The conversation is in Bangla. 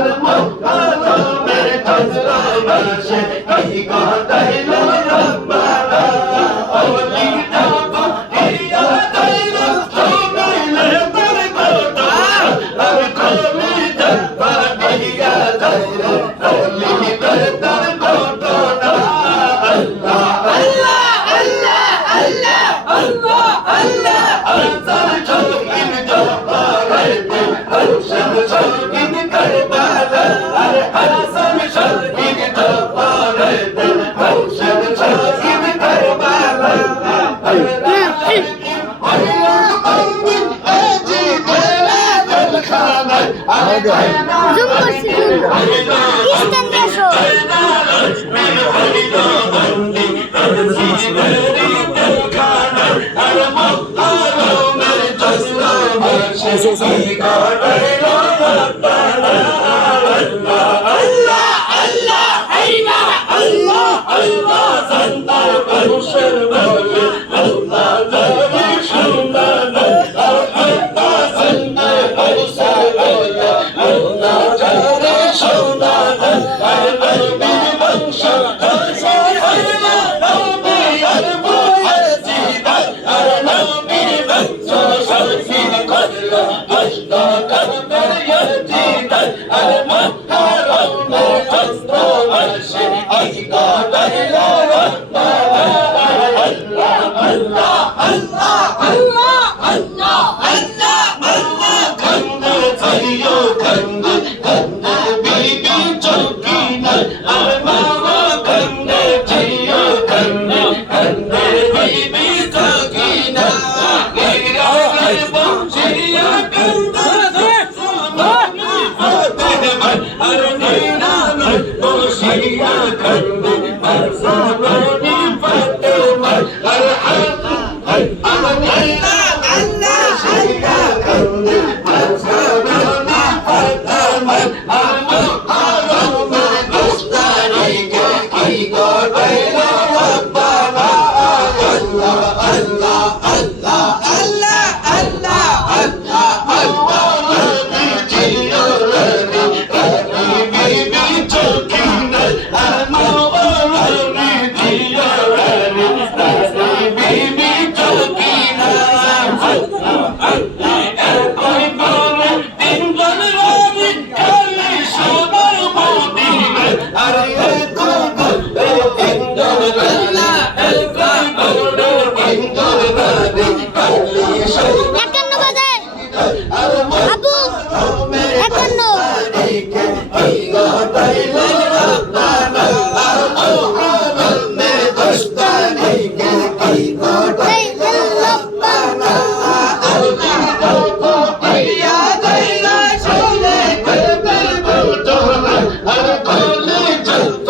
জুম 就是一个。ち ゃ